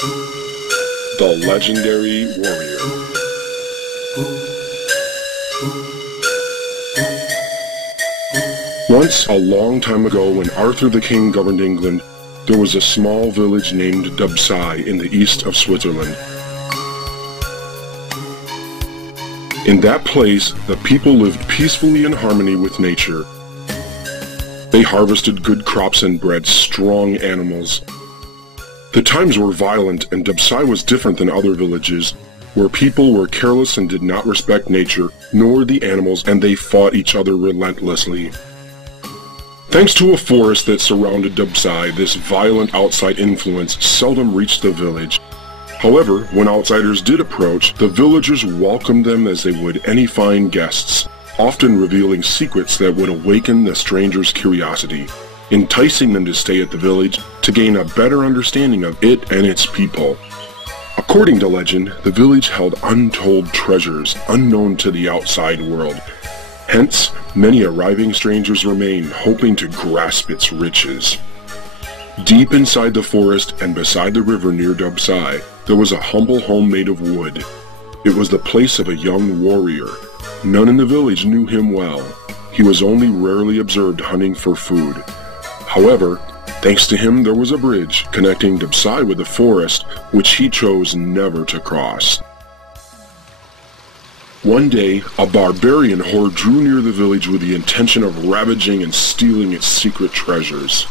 The Legendary Warrior. Once, a long time ago, when Arthur the King governed England, there was a small village named Dubsai in the east of Switzerland. In that place, the people lived peacefully in harmony with nature. They harvested good crops and bred strong animals. The times were violent, and Dubsai was different than other villages, where people were careless and did not respect nature, nor the animals, and they fought each other relentlessly. Thanks to a forest that surrounded Dubsai, this violent outside influence seldom reached the village. However, when outsiders did approach, the villagers welcomed them as they would any fine guests, often revealing secrets that would awaken the strangers' curiosity, enticing them to stay at the village to gain a better understanding of it and its people. According to legend, the village held untold treasures unknown to the outside world. Hence, many arriving strangers remain, hoping to grasp its riches. Deep inside the forest and beside the river near Dubsai, there was a humble home made of wood. It was the place of a young warrior. None in the village knew him well. He was only rarely observed hunting for food. However, thanks to him there was a bridge connecting Dubsai with the forest, which he chose never to cross. One day, a barbarian horde drew near the village with the intention of ravaging and stealing its secret treasures.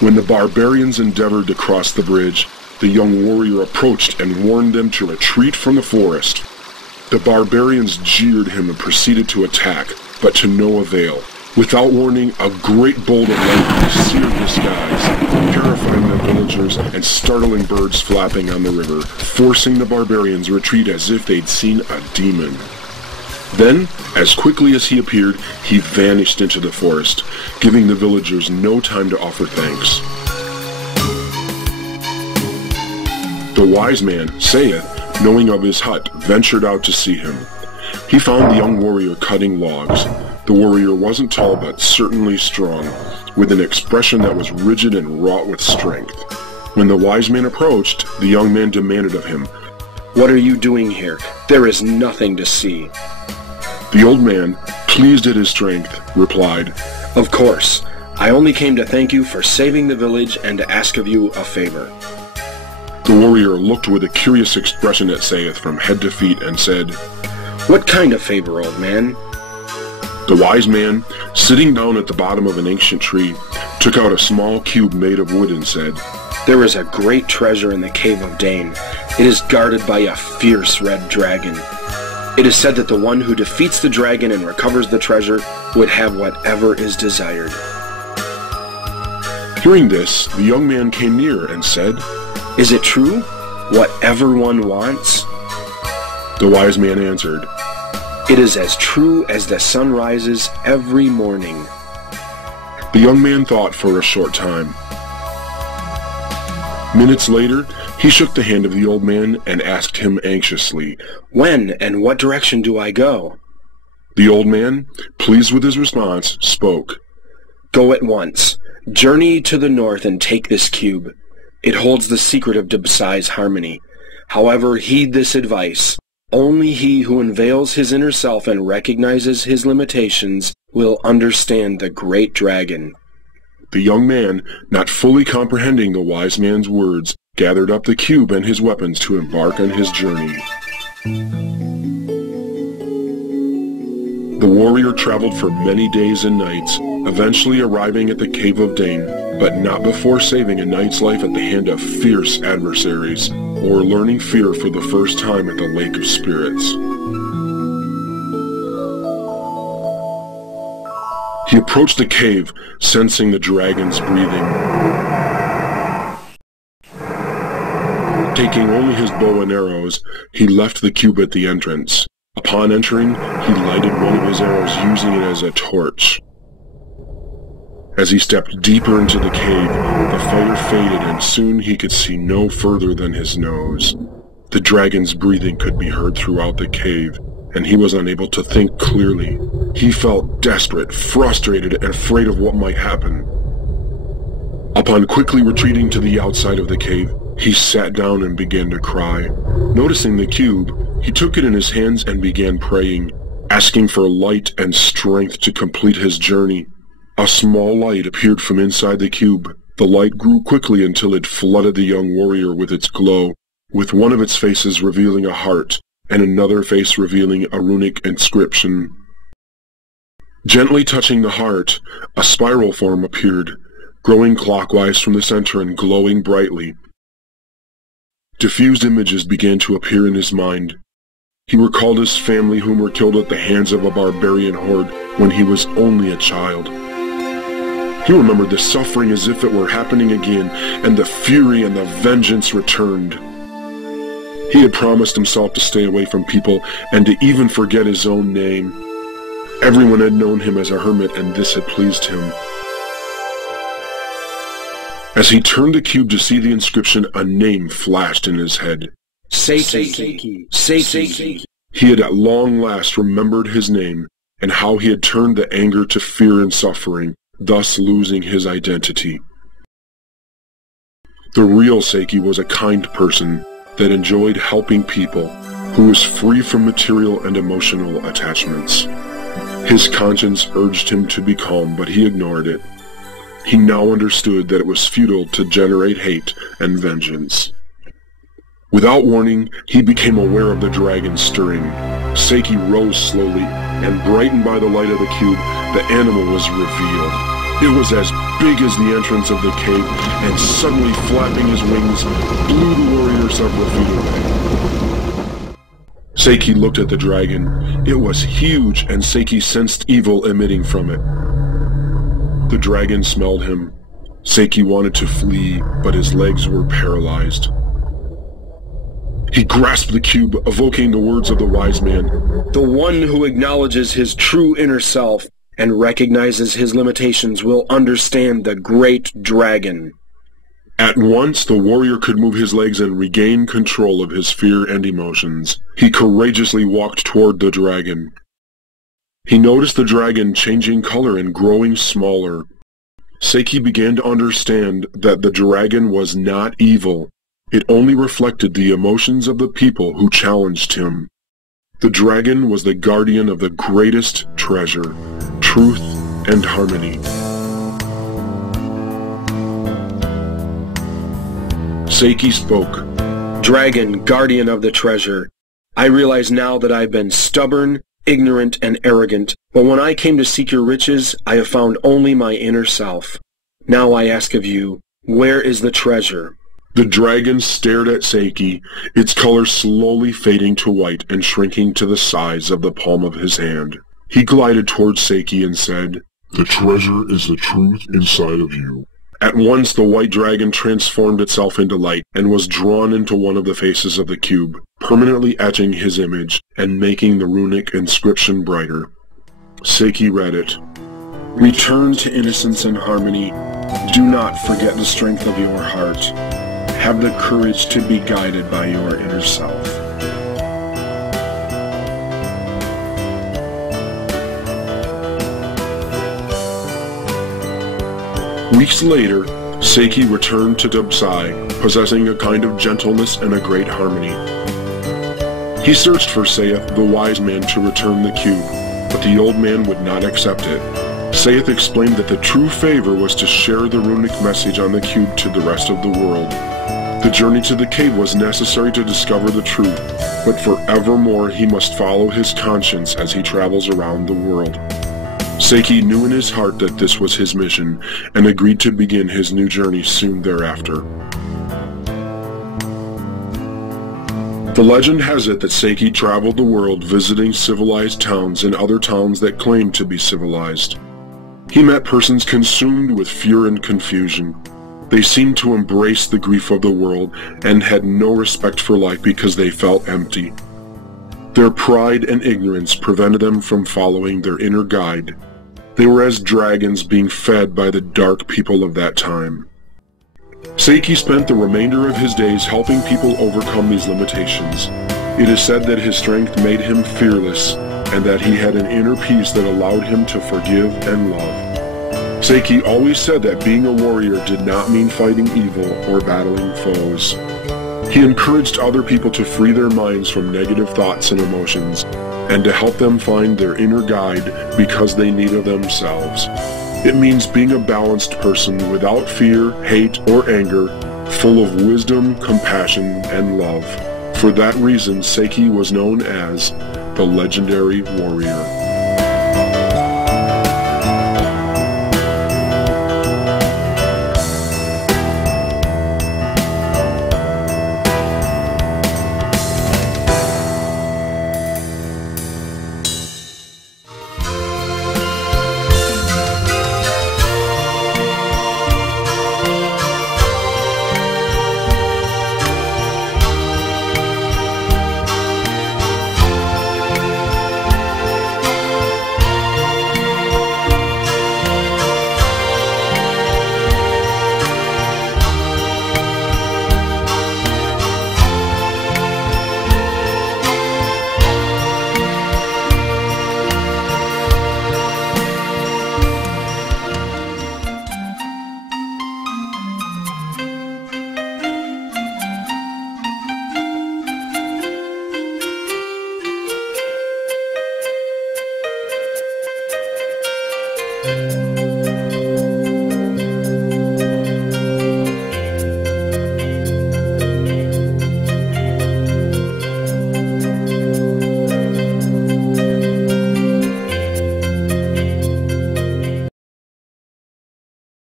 When the barbarians endeavored to cross the bridge, the young warrior approached and warned them to retreat from the forest. The barbarians jeered him and proceeded to attack, but to no avail. Without warning, a great bolt of lightning seared the skies, terrifying the villagers and startling birds flapping on the river, forcing the barbarians to retreat as if they'd seen a demon. Then, as quickly as he appeared, he vanished into the forest, giving the villagers no time to offer thanks. The wise man, Saith, knowing of his hut, ventured out to see him. He found the young warrior cutting logs. The warrior wasn't tall but certainly strong, with an expression that was rigid and wrought with strength. When the wise man approached, the young man demanded of him, "What are you doing here? There is nothing to see." The old man, pleased at his strength, replied, "Of course. I only came to thank you for saving the village and to ask of you a favor." The warrior looked with a curious expression at Saith from head to feet and said, "What kind of favor, old man?" The wise man, sitting down at the bottom of an ancient tree, took out a small cube made of wood and said, "There is a great treasure in the Cave of Dane. It is guarded by a fierce red dragon. It is said that the one who defeats the dragon and recovers the treasure would have whatever is desired." Hearing this, the young man came near and said, "Is it true? Whatever one wants?" The wise man answered, "It is as true as the sun rises every morning." The young man thought for a short time. Minutes later, he shook the hand of the old man and asked him anxiously, "When and what direction do I go?" The old man, pleased with his response, spoke. "Go at once. Journey to the north and take this cube. It holds the secret of Dubsai's harmony. However, heed this advice. Only he who unveils his inner self and recognizes his limitations will understand the great dragon." The young man, not fully comprehending the wise man's words, gathered up the cube and his weapons to embark on his journey. The warrior traveled for many days and nights, eventually arriving at the Cave of Dane, but not before saving a knight's life at the hand of fierce adversaries, or learning fear for the first time at the Lake of Spirits. He approached the cave, sensing the dragon's breathing. Taking only his bow and arrows, he left the cube at the entrance. Upon entering, he lighted one of his arrows, using it as a torch. As he stepped deeper into the cave, the fire faded and soon he could see no further than his nose. The dragon's breathing could be heard throughout the cave, and he was unable to think clearly. He felt desperate, frustrated, and afraid of what might happen. Upon quickly retreating to the outside of the cave, he sat down and began to cry. Noticing the cube, he took it in his hands and began praying, asking for light and strength to complete his journey. A small light appeared from inside the cube. The light grew quickly until it flooded the young warrior with its glow, with one of its faces revealing a heart, and another face revealing a runic inscription. Gently touching the heart, a spiral form appeared, growing clockwise from the center and glowing brightly. Diffused images began to appear in his mind. He recalled his family whom were killed at the hands of a barbarian horde when he was only a child. He remembered the suffering as if it were happening again, and the fury and the vengeance returned. He had promised himself to stay away from people and to even forget his own name. Everyone had known him as a hermit, and this had pleased him. As he turned the cube to see the inscription, a name flashed in his head. Seiki. Seiki. He had at long last remembered his name, and how he had turned the anger to fear and suffering, thus losing his identity. The real Seiki was a kind person that enjoyed helping people, who was free from material and emotional attachments. His conscience urged him to be calm, but he ignored it. He now understood that it was futile to generate hate and vengeance. Without warning, he became aware of the dragon stirring. Seiki rose slowly, and brightened by the light of the cube, the animal was revealed. It was as big as the entrance of the cave, and suddenly flapping his wings, blew the warrior several feet away. Seiki looked at the dragon. It was huge, and Seiki sensed evil emitting from it. The dragon smelled him. Seiki wanted to flee, but his legs were paralyzed. He grasped the cube, evoking the words of the wise man. The one who acknowledges his true inner self and recognizes his limitations will understand the great dragon. At once, the warrior could move his legs and regain control of his fear and emotions. He courageously walked toward the dragon. He noticed the dragon changing color and growing smaller. Seiki began to understand that the dragon was not evil. It only reflected the emotions of the people who challenged him. The dragon was the guardian of the greatest treasure, truth and harmony. Seiki spoke. Dragon, guardian of the treasure, I realize now that I've been stubborn, ignorant, and arrogant, but when I came to seek your riches, I have found only my inner self. Now I ask of you, where is the treasure? The dragon stared at Seiki, its color slowly fading to white and shrinking to the size of the palm of his hand. He glided towards Seiki and said, The treasure is the truth inside of you. At once the white dragon transformed itself into light and was drawn into one of the faces of the cube, permanently etching his image and making the runic inscription brighter. Seiki read it. Return to innocence and harmony. Do not forget the strength of your heart. Have the courage to be guided by your inner self. Weeks later, Seiki returned to Dubsai, possessing a kind of gentleness and a great harmony. He searched for Saith, the wise man, to return the cube, but the old man would not accept it. Saith explained that the true favor was to share the runic message on the cube to the rest of the world. The journey to the cave was necessary to discover the truth, but forevermore he must follow his conscience as he travels around the world. Seiki knew in his heart that this was his mission, and agreed to begin his new journey soon thereafter. The legend has it that Seiki traveled the world visiting civilized towns and other towns that claimed to be civilized. He met persons consumed with fear and confusion. They seemed to embrace the grief of the world and had no respect for life because they felt empty. Their pride and ignorance prevented them from following their inner guide. They were as dragons being fed by the dark people of that time. Seiki spent the remainder of his days helping people overcome these limitations. It is said that his strength made him fearless, and that he had an inner peace that allowed him to forgive and love. Seiki always said that being a warrior did not mean fighting evil or battling foes. He encouraged other people to free their minds from negative thoughts and emotions, and to help them find their inner guide because they need it themselves. It means being a balanced person without fear, hate, or anger, full of wisdom, compassion, and love. For that reason, Seiki was known as the legendary warrior.